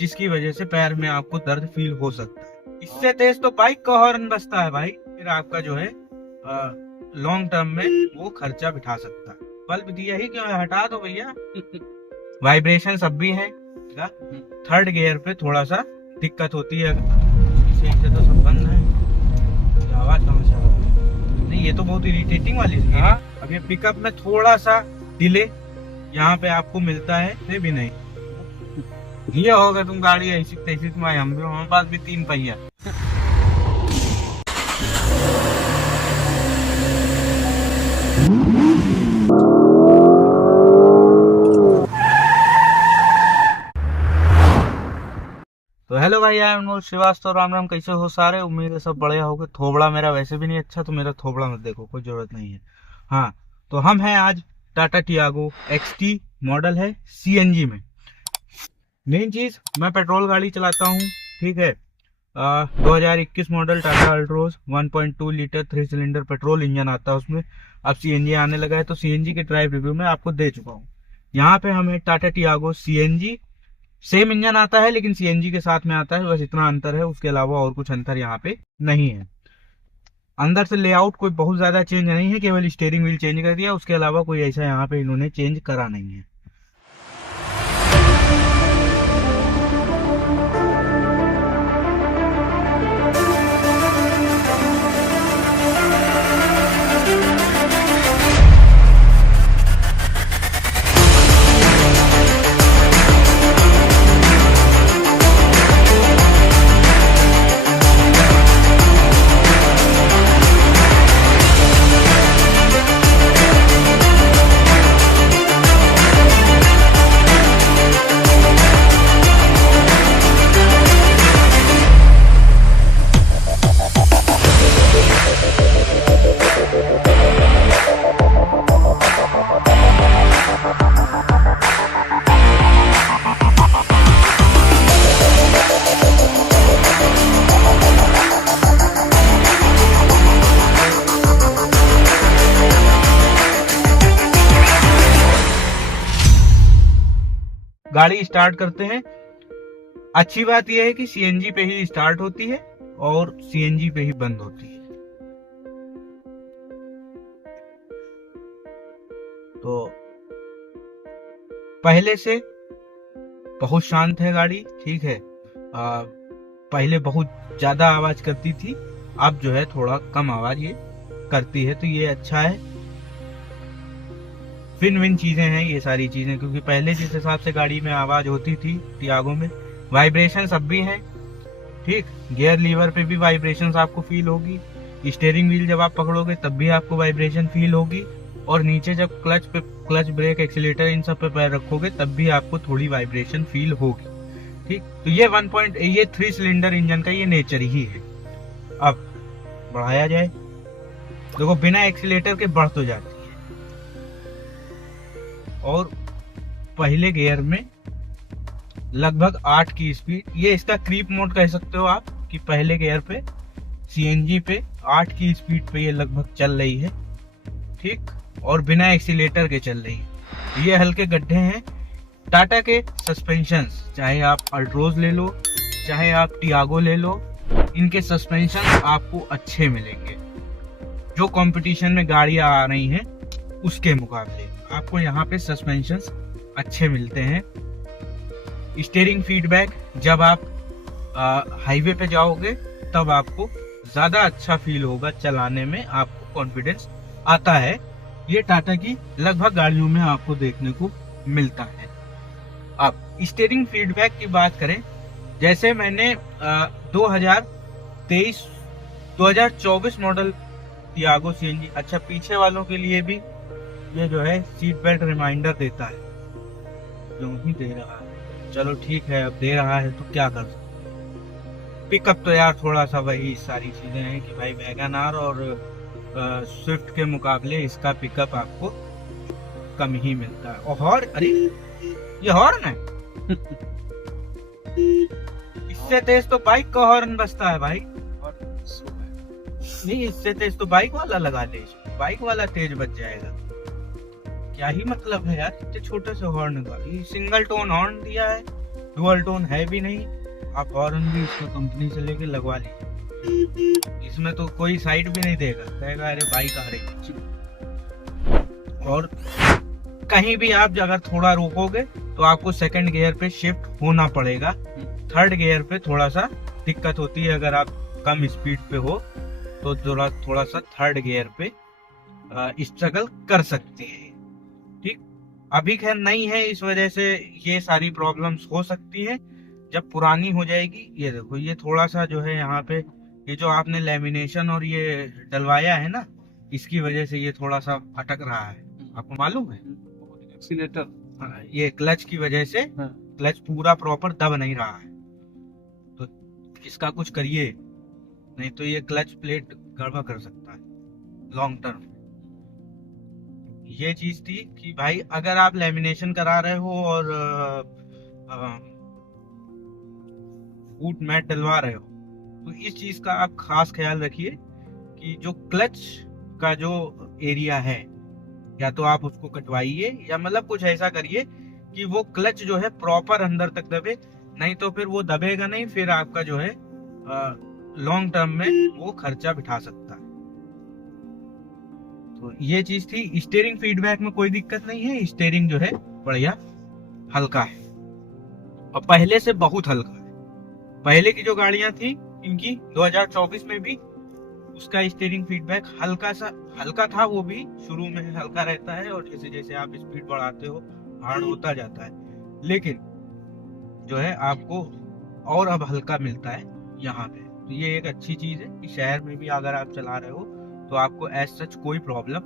जिसकी वजह से पैर में आपको दर्द फील हो सकता है। इससे तेज तो बाइक का हॉर्न बजता है भाई, फिर आपका जो है लॉन्ग टर्म में वो खर्चा बिठा सकता है। बल्ब दिया ही क्यों है, हटा दो भैया। वाइब्रेशन सब भी है। थर्ड गियर पे थोड़ा सा दिक्कत होती है, से तो सब बंद है, आवाज कहाँ से आ रही है? नहीं, ये तो बहुत इरिटेटिंग वाली है। हाँ, अब ये पिकअप में थोड़ा सा डिले यहाँ पे आपको मिलता है, भी नहीं ये होगा तुम गाड़ी ऐसी तैसी तुम्हारी, हम भी हमारे पास भी 3 पहिया। तो हेलो भाई, आई एम श्रीवास्तव। राम राम, कैसे हो सारे? उम्मीद है सब बढ़िया होगे। थोबड़ा मेरा वैसे भी नहीं अच्छा, तो मेरा थोबड़ा मत देखो, कोई जरूरत नहीं है। हाँ, तो हम हैं आज टाटा टियागो XT, मॉडल है CNG में। मेन चीज, मैं पेट्रोल गाड़ी चलाता हूँ, ठीक है। 2021 model Tata Altroz 1.2 litre 3 cylinder petrol engine आता है उसमें। अब CNG आने लगा है, तो CNG के ड्राइव रिव्यू में आपको दे चुका हूँ। यहाँ पे हमें Tata Tiago CNG, same engine आता है लेकिन CNG के साथ में आता है, बस इतना अंतर है। उसके अलावा और कुछ अंतर यहाँ पे नहीं है। अंदर से लेआउट कोई बहुत ज्यादा चेंज नहीं है, केवल स्टीयरिंग व्हील चेंज कर दिया, उसके अलावा कोई ऐसा यहाँ पे इन्होंने चेंज करा नहीं है। गाड़ी स्टार्ट करते हैं। अच्छी बात यह है कि CNG पे ही स्टार्ट होती है और CNG पे ही बंद होती है। तो पहले से बहुत शांत है गाड़ी, ठीक है। पहले बहुत ज्यादा आवाज करती थी, अब जो है थोड़ा कम आवाज ये करती है, तो ये अच्छा है। विन चीजें हैं ये सारी चीजें, क्योंकि पहले जिस हिसाब से गाड़ी में आवाज होती थी टियागो में, वाइब्रेशन सब भी है, ठीक। गियर लीवर पे भी वाइब्रेशन आपको फील होगी, स्टीयरिंग व्हील जब आप पकड़ोगे तब भी आपको वाइब्रेशन फील होगी, और नीचे जब क्लच ब्रेक एक्सीलेटर इन सब पे पैर रखोगे तब भी आपको थोड़ी वाइब्रेशन फील होगी, ठीक। तो ये 3 सिलेंडर इंजन का ये नेचर ही है। अब बढ़ाया जाए, देखो बिना एक्सीलेटर के बढ़ तो जाती है, और पहले गियर में लगभग 8 की स्पीड, ये इसका क्रीप मोड कह सकते हो आप, कि पहले गियर पे CNG पे 8 की स्पीड पे ये लगभग चल रही है, ठीक, और बिना एक्सीलेटर के चल रही है। ये हल्के गड्ढे हैं। टाटा के सस्पेंशंस, चाहे आप अल्ट्रोज ले लो चाहे आप टियागो ले लो, इनके सस्पेंशन आपको अच्छे मिलेंगे। जो कंपटीशन में गाड़ियां आ रही हैं उसके मुकाबले आपको यहाँ पे सस्पेंशंस अच्छे मिलते हैं। स्टीयरिंग फीडबैक, जब आप हाईवे पे जाओगे तब आपको ज्यादा अच्छा फील होगा, चलाने में आपको कॉन्फिडेंस आता है। ये टाटा की लगभग गाड़ियों में आपको देखने को मिलता है। अब स्टीयरिंग फीडबैक की बात करें, जैसे मैंने 2024 मॉडल टियागो CNG, अच्छा पीछे वालों के लिए भी ये जो है सीट बेल्ट रिमाइंडर देता है, जो ही दे रहा है, चलो ठीक है, अब दे रहा है तो क्या कर सकते। पिकअप तो यार थोड़ा सा वही सारी चीजें हैं कि भाई वैगन आर और स्विफ्ट के मुकाबले इसका पिकअप आपको कम ही मिलता है। और हॉर्न, अरे ये हॉर्न है इससे तेज तो बाइक का हॉर्न बजता है भाई। नहीं, इससे तेज तो बाइक वाला लगा ले, बाइक वाला तेज बज जाएगा। क्या ही मतलब है यार इतने छोटे से हॉर्न का। ये सिंगल टोन हॉर्न दिया है, डुअल टोन है भी नहीं, आप हॉर्न भी इसका कंपनी से लेके लगवा लीजिए, इसमें तो कोई साइड भी नहीं देगा, कहेगा अरे बाइक आ रही। और कहीं भी आप अगर थोड़ा रोकोगे तो आपको सेकंड गियर पे शिफ्ट होना पड़ेगा, थर्ड गियर पे थोड़ा सा दिक्कत होती है, अगर आप कम स्पीड पे हो तो थोड़ा सा थर्ड गियर पे स्ट्रगल कर सकते हैं। ठीक, अभी खैर नहीं है, इस वजह से ये सारी प्रॉब्लम्स हो सकती है, जब पुरानी हो जाएगी। ये देखो, ये थोड़ा सा जो है यहाँ पे, ये जो आपने लेमिनेशन और ये डलवाया है ना, इसकी वजह से ये थोड़ा सा अटक रहा है, आपको मालूम है। एक्सीलेटर, ये क्लच की वजह से क्लच पूरा प्रॉपर दब नहीं रहा है, तो इसका कुछ करिए, नहीं तो ये क्लच प्लेट गड़बड़ कर सकता है लॉन्ग टर्म। ये चीज थी कि भाई अगर आप लेमिनेशन करा रहे हो और फूट मैट डलवा रहे हो, तो इस चीज का आप खास ख्याल रखिए कि जो क्लच का जो एरिया है, या तो आप उसको कटवाइए या मतलब कुछ ऐसा करिए कि वो क्लच जो है प्रॉपर अंदर तक दबे, नहीं तो फिर वो दबेगा नहीं, फिर आपका जो है लॉन्ग टर्म में वो खर्चा बिठा सकता है। तो ये चीज थी। स्टीयरिंग फीडबैक में कोई दिक्कत नहीं है, स्टीयरिंग जो है बढ़िया हल्का है और पहले से बहुत हल्का है। पहले की जो गाड़ियां थी इनकी 2024 में भी उसका स्टीयरिंग फीडबैक हल्का था, वो भी शुरू में हल्का रहता है और जैसे जैसे आप स्पीड बढ़ाते हो हार्ड होता जाता है, लेकिन जो है आपको और अब हल्का मिलता है यहाँ पे। तो ये एक अच्छी चीज है कि शहर में भी अगर आप चला रहे हो तो आपको एज सच कोई प्रॉब्लम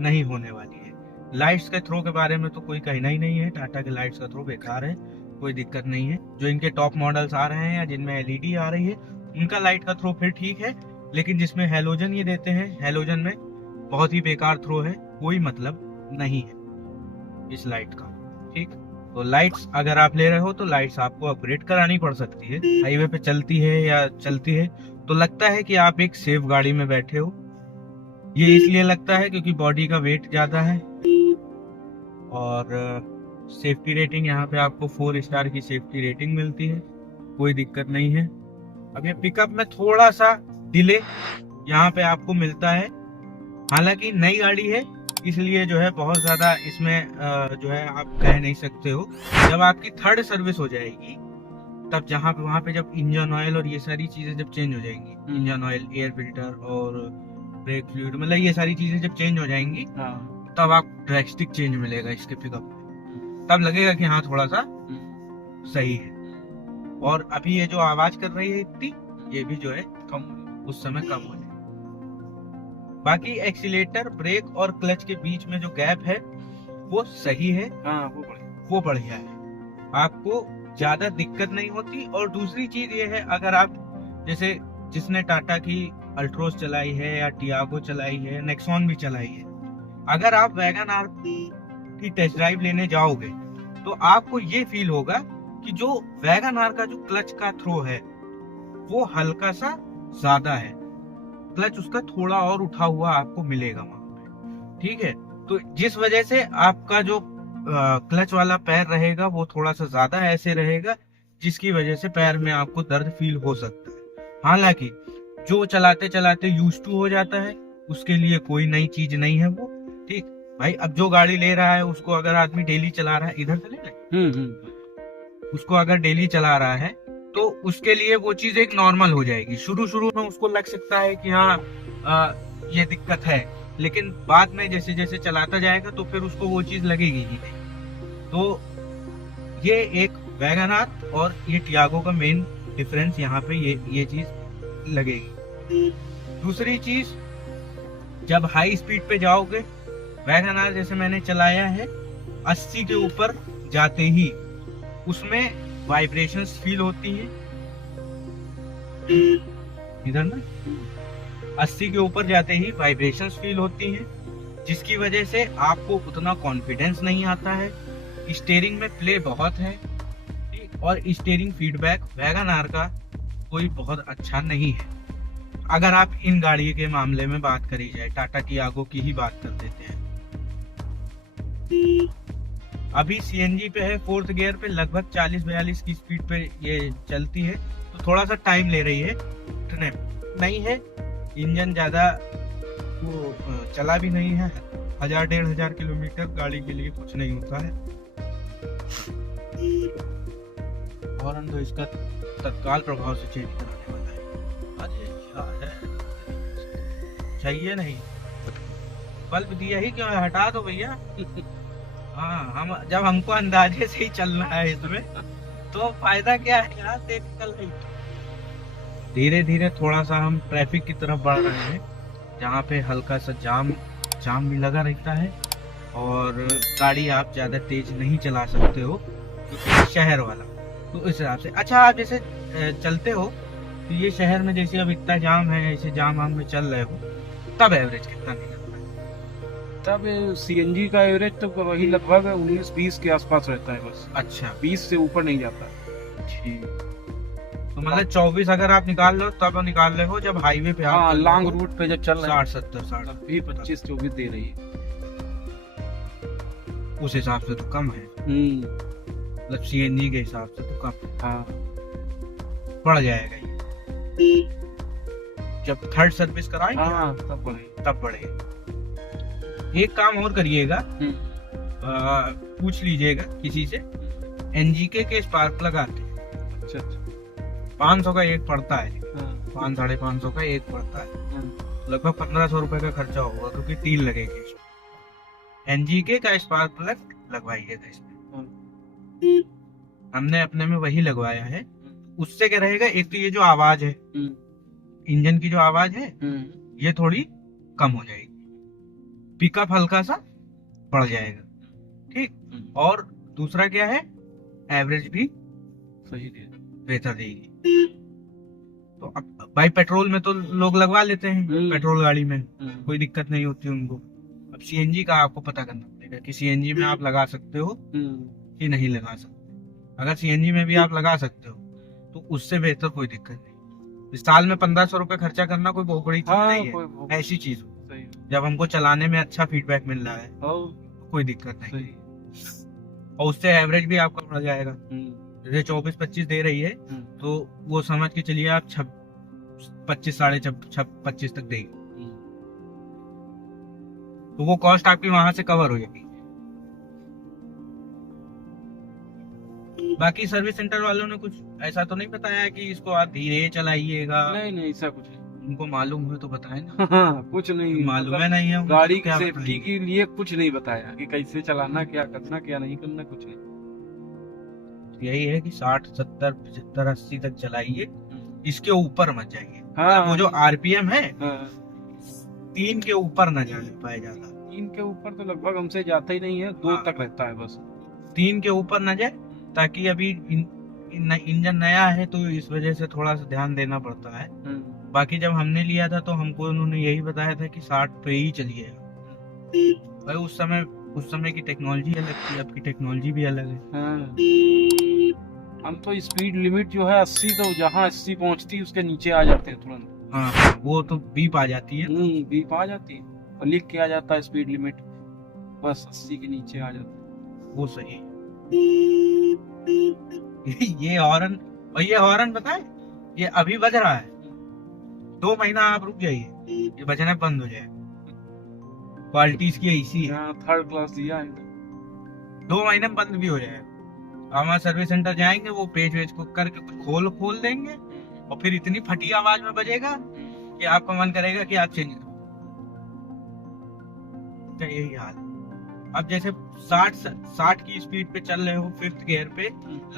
नहीं होने वाली है। लाइट्स के थ्रो के बारे में तो कोई कहना ही नहीं है, टाटा के लाइट्स का थ्रो बेकार है, कोई दिक्कत नहीं है। जो इनके टॉप मॉडल्स आ रहे हैं या जिनमें एलईडी आ रही है उनका लाइट का थ्रो फिर ठीक है, लेकिन जिसमें हेलोजन ये देते हैं, हेलोजन में बहुत ही बेकार थ्रो है, कोई मतलब नहीं है इस लाइट का। ठीक, तो लाइट्स अगर आप ले रहे हो तो लाइट्स आपको अपग्रेड करानी पड़ सकती है। हाईवे पे चलती है या चलती है तो लगता है कि आप एक सेफ गाड़ी में बैठे हो। ये इसलिए लगता है क्योंकि बॉडी का वेट ज्यादा है और सेफ्टी रेटिंग यहाँ पे आपको 4 स्टार की सेफ्टी रेटिंग मिलती है, कोई दिक्कत नहीं है। अब ये पिकअप में थोड़ा सा डिले यहाँ पे आपको मिलता है, हालांकि नई गाड़ी है इसलिए जो है बहुत ज्यादा इसमें जो है आप कह नहीं सकते हो। जब आपकी थर्ड सर्विस हो जाएगी तब वहाँ पे जब इंजन ऑयल और ये सारी चीजें जब चेंज हो जाएंगी, इंजन ऑयल, एयर फिल्टर और ब्रेक फ्लूइड, मतलब ये सारी चीजें जब चेंज हो जाएंगी तब आप ड्रास्टिक चेंज मिलेगा इसके पिकअप में, तब लगेगा कि हाँ थोड़ा सा सही है। और अभी ये जो आवाज कर रही है इतनी, ये भी जो है कम उस समय कम हो जाए। बाकी एक्सीलेटर, ब्रेक और क्लच के बीच में जो गैप है वो सही है, वो बढ़िया है, आपको ज्यादा दिक्कत नहीं होती। और दूसरी चीज ये है, अगर आप जैसे जिसने टाटा की अल्ट्रोज चलाई है या टियागो चलाई है, नेक्सॉन भी चलाई है, अगर आप वैगन आर की टेस्ट ड्राइव लेने जाओगे तो आपको ये फील होगा कि जो वैगन आर का जो क्लच का थ्रो है वो हल्का सा ज्यादा है, क्लच उसका थोड़ा और उठा हुआ आपको मिलेगा वहां पे। ठीक है, तो जिस वजह से आपका जो क्लच वाला पैर रहेगा वो थोड़ा सा ज्यादा ऐसे रहेगा, जिसकी वजह से पैर में आपको दर्द फील हो सकता है। हालांकि जो चलाते चलाते यूज टू हो जाता है उसके लिए कोई नई चीज नहीं है वो। ठीक भाई, अब जो गाड़ी ले रहा है उसको अगर आदमी डेली चला रहा है, इधर से ले उसको अगर डेली चला रहा है तो उसके लिए वो चीज एक नॉर्मल हो जाएगी। शुरू में उसको लग सकता है कि हाँ ये दिक्कत है, लेकिन बाद में जैसे जैसे चलाता जाएगा तो फिर उसको वो चीज लगेगी ही नहीं। तो ये एक वैगन आर और ये टियागो का मेन डिफरेंस यहाँ पे ये चीज लगेगी। दूसरी चीज, जब हाई स्पीड पे जाओगे, वैगन आर जैसे मैंने चलाया है 80 के ऊपर जाते ही उसमें वाइब्रेशंस फील होती हैं, इधर ना 80 के ऊपर जाते ही वाइब्रेशंस फील होती हैं, जिसकी वजह से आपको उतना कॉन्फिडेंस नहीं आता है। स्टीयरिंग में प्ले बहुत है और स्टीयरिंग फीडबैक वैगन आर का कोई बहुत अच्छा नहीं है। अगर आप इन गाड़ी के मामले में बात करी जाए, टाटा टियागो की ही बात कर देते हैं। अभी सीएनजी पे है 4th गियर पे, लगभग 40-42 की स्पीड पे ये चलती है, तो थोड़ा सा टाइम ले रही है उठने में। नहीं है इंजन ज्यादा वो चला भी नहीं है, 1000-1500 किलोमीटर गाड़ी के लिए कुछ नहीं होता है। हॉर्न तो इसका तत्काल प्रभाव से चेंज कराने वाला है। अरे क्या है, चाहिए नहीं, बल्ब दिया ही क्यों है, हटा दो भैया। हाँ, हम जब हमको अंदाजे से ही चलना है इसमें तो फायदा क्या है यार, देख चल रही। धीरे धीरे थोड़ा सा हम ट्रैफिक की तरफ बढ़ रहे हैं, जहाँ पे हल्का सा जाम भी लगा रहता है और गाड़ी आप ज्यादा तेज नहीं चला सकते हो, क्योंकि शहर वाला, तो इस हिसाब से। अच्छा, आप जैसे चलते हो तो ये शहर में जैसे अब इतना जाम है, ऐसे जाम में चल रहे हो, तब एवरेज कितना निकलता है? तब सीएनजी का एवरेज तो वही लगभग 19-20 के आसपास रहता है बस। अच्छा, 20 से ऊपर नहीं जाता। ठीक। तो मतलब 24 अगर आप निकाल लो तब निकाल रहे हो जब हाईवे पे हाँ, लॉन्ग रूट पे जब चल रहे 60-70-60 भी 25-24 दे रही है। उस हिसाब से तो कम है, मतलब सीएनजी के हिसाब से तो कम। हाँ, बढ़ जाएगा ये जब थर्ड सर्विस कराएंगे। हाँ, तब बढ़ेगा। एक काम और करिएगा, पूछ लीजिएगा किसी से, एनजीके के स्पार्क प्लग आते हैं। अच्छा, 500 का एक पड़ता है, हाँ, 500-550 का एक पड़ता है, लगभग 1500 रुपए का खर्चा होगा, क्योंकि टील लगेगी इसमें। एनजीके का स्पार्क प्लग लगवाइएगा इसमें। हमने अपने में वही लगवाया है। उससे क्या रहेगा, एक तो ये जो आवाज है, इंजन की जो आवाज है, ये थोड़ी कम हो जाएगी, पिकअप हल्का सा बढ़ जाएगा, ठीक। और दूसरा क्या है, एवरेज भी सही बेहतर देगी। तो अब भाई पेट्रोल में तो लोग लगवा लेते हैं, पेट्रोल गाड़ी में कोई दिक्कत नहीं होती उनको। अब सीएनजी का आपको पता करना पड़ेगा कि सीएनजी में आप लगा सकते हो कि नहीं लगा सकते। अगर सीएनजी में भी आप लगा सकते हो तो उससे बेहतर कोई दिक्कत नहीं। साल में 1500 रुपए खर्चा करना कोई बहुत बड़ी चीज नहीं है, ऐसी चीज जब हमको चलाने में अच्छा फीडबैक मिल रहा है तो कोई दिक्कत नहीं। और उससे एवरेज भी आपका बढ़ जाएगा। जैसे 24-25 दे रही है तो वो समझ के चलिए आप 25-25 तक देगी, तो वो कॉस्ट आपकी वहां से कवर हो जाएगी। बाकी सर्विस सेंटर वालों ने कुछ ऐसा तो नहीं बताया कि इसको आप धीरे चलाइएगा? नहीं, ऐसा कुछ नहीं। उनको मालूम है तो बताए ना। हाँ, कुछ नहीं मालूम है नहीं है गाड़ी की सेफ्टी के लिए कुछ नहीं बताया कि कैसे चलाना, क्या करना, क्या नहीं करना, कुछ नहीं। यही है कि 60, 70, 75, 80 तक चलाइए, इसके ऊपर मत जाइए। हाँ, वो जो आरपीएम है, हाँ, 3 के ऊपर न जाने पाए ज्यादा। 3 के ऊपर तो लगभग हमसे जाता ही नहीं है, 2 तक रहता है बस। 3 के ऊपर न जाए, ताकि अभी इंजन नया है तो इस वजह से थोड़ा सा ध्यान देना पड़ता है। बाकी जब हमने लिया था तो हमको उन्होंने यही बताया था कि 60 पे ही चलिए भाई। उस समय की टेक्नोलॉजी अलग थी, अब की टेक्नोलॉजी भी अलग है। हम तो स्पीड लिमिट जो है 80, तो जहाँ 80 पहुँचती है उसके नीचे आ जाते हैं तुरंत। हाँ, वो तो बीप आ जाती है। बीप आ जाती है और लिख के आ जाता है स्पीड लिमिट, बस 80 के नीचे आ जाता है, वो सही। ये हॉर्न, और ये हॉर्न बताए, ये अभी बज रहा है, 2 महीना आप रुक जाइए, ये बजना बंद हो जाए। क्वालिटी इसकी ऐसी है, 3rd क्लास दिया है, 2 महीने में बंद भी हो जाएगा। हमारे सर्विस सेंटर जाएंगे, वो पेज वेज को करके खोल देंगे और फिर इतनी फटी आवाज में बजेगा कि आपका मन करेगा कि आप चेंज करो। तो यही हाल। अब जैसे 60 की स्पीड पे चल रहे हो 5th गियर पे,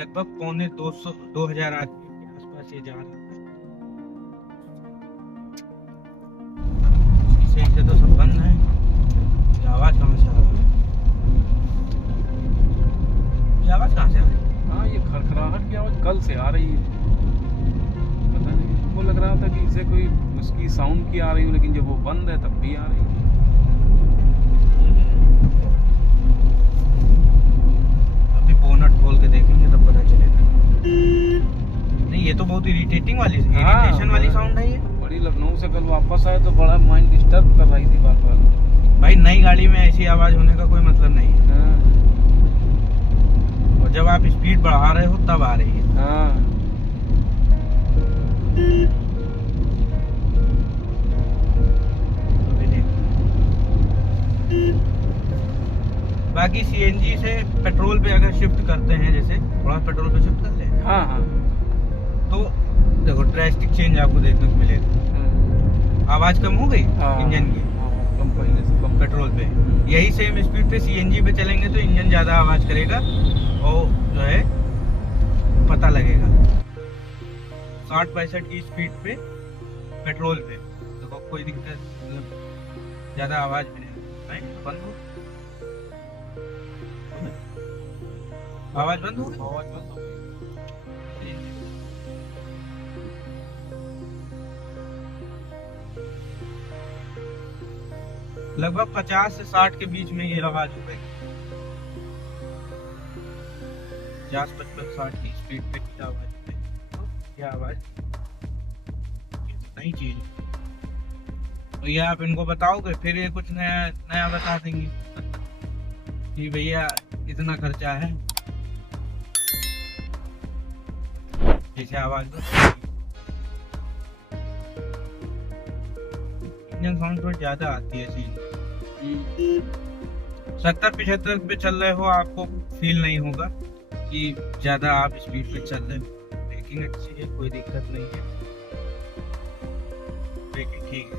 लगभग 200-2000 आरपीएम के आसपास ये जा रहा है। सही से तो सब बंद है, आवाज कहाँ से आ रही है? ये आवाज कहाँ से आ रही है? हाँ, ये खड़खड़ाहट की आवाज कल से आ रही है, पता नहीं। हमको लग रहा था कि इसे कोई उसकी साउंड की आ रही है, लेकिन जब वो बंद है तब भी आ रही है। अभी बोनट खोल के देखेंगे तब पता चलेगा। नहीं, ये तो बहुत इरिटेटिंग वाली, इरिटेशन वाली साउंड है ये। बड़ी लखनऊ से कल वापस आए तो बड़ा माइंड डिस्टर्ब कर रही थी बार-बार। भाई नई गाड़ी में ऐसी आवाज होने का कोई मतलब नहीं है। और जब आप स्पीड बढ़ा रहे हो तब आ रही है। हाँ बाकी सीएनजी से पेट्रोल पे अगर शिफ्ट करते हैं, जैसे थोड़ा पेट्रोल पे शिफ्ट कर ले, हाँ हाँ तो देखो ड्रास्टिक चेंज आपको देखने को मिलेगा। आवाज कम हो गई हाँ, इंजन की, कम पहले से कम। पेट्रोल पे। यही सेम स्पीड पे सीएनजी पे चलेंगे तो इंजन ज्यादा आवाज करेगा और जो है पता लगेगा। 60-65 की स्पीड पे पेट्रोल पे देखो कोई दिक्कत, मतलब ज्यादा आवाज भी नहीं। बंद हो, आवाज बंद हो गई। आवाज बंद हो गई। लगभग 50 से 60 के बीच में ये आवाज हो गई। 50-55-60 की स्पीड पे क्या आवाज है? क्या आवाज, नई चीज। तो ये आप इनको बताओगे फिर ये कुछ नया नया बता देंगे कि भैया इतना खर्चा है, जैसे आवाज इंजन साउंड थोड़ी ज्यादा आती है चीज। 70-75 पे चल रहे हो आपको फील नहीं होगा कि ज्यादा आप स्पीड पे चल रहे हो। ब्रेकिंग अच्छी है, कोई दिक्कत नहीं है, ब्रेकिंग ठीक है।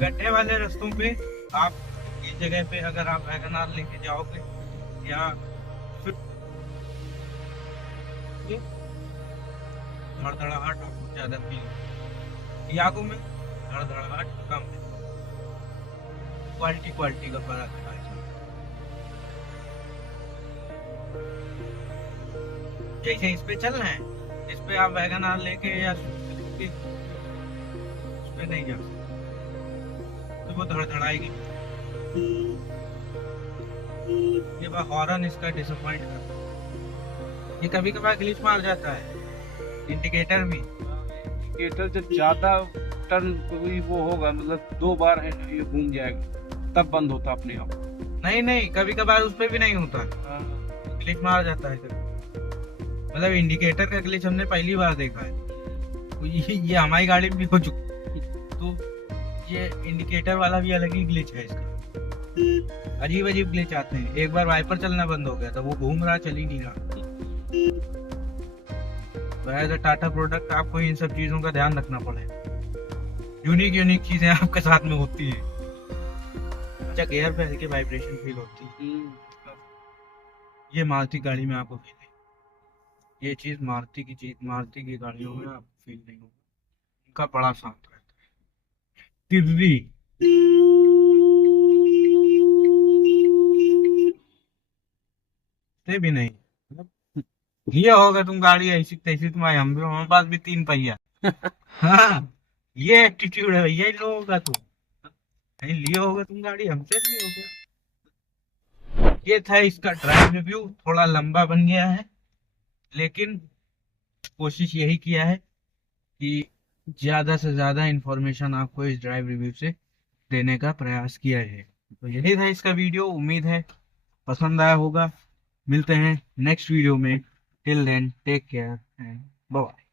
गड्ढे वाले रास्तों पे आप इस जगह पे अगर आप वैगनआर लेके जाओगे या फिर धड़धड़ाहट आपको ज्यादा फील, यागो में धड़धड़ाहट कम है। क्वालिटी का फर्क है। जैसे इस पे चल रहे हैं, इस पे आप वैगनआर लेके या उस पे नहीं जा सकते तो वो धड़धड़ाएगी। ये बात हॉर्न इसका डिसअपॉइंट करता है। ये कभी कभार ग्लिच मार जाता है इंडिकेटर भी। इंडिकेटर जब ज्यादा टर्न कोई वो होगा, मतलब 2 बार है ये घूम जाएगा तब बंद होता अपने आप। नहीं, कभी कभार उस पे भी नहीं होता, ग्लिच मार जाता है कभी। मतलब इंडिकेटर का ग्लिच हमने पहली बार देखा है। तो ये हमारी गाड़ी में भी हो चुका। तो ये इंडिकेटर वाला भी अलग ही ग्लिच है इसका। अजीब ग्लिच आते हैं। एक बार वाइपर चलना बंद हो गया था, वो घूम रहा, चल ही नहीं रहा। तो एज अ टाटा प्रोडक्ट आपको इन सब चीजों का ध्यान रखना पड़ेगा। यूनिक चीजें आपके साथ में होती है। अच्छा, गियर पे हल्की वाइब्रेशन फील होती है, ये मारुति गाड़ी में आपको फील है। ये चीज मारुति की गाड़ियों में आपको फील नहीं होगा। इनका बड़ा शांत रहता है। तिर्री से भी नहीं, मतलब ये होगा तुम गाड़ी ऐसी तैसी तुम्हारी, हमारे पास भी 3 पहिया। हाँ, ये एटीट्यूड है भैया इन लोगों का। तुम कहीं लिए होगा तुम गाड़ी, हमसे नहीं हो गया। ये था इसका ड्राइव रिव्यू। थोड़ा लंबा बन गया है, लेकिन कोशिश यही किया है कि ज्यादा से ज्यादा इंफॉर्मेशन आपको इस ड्राइव रिव्यू से देने का प्रयास किया है। तो यही था इसका वीडियो। उम्मीद है पसंद आया होगा। मिलते हैं नेक्स्ट वीडियो में। Till then take care and bye.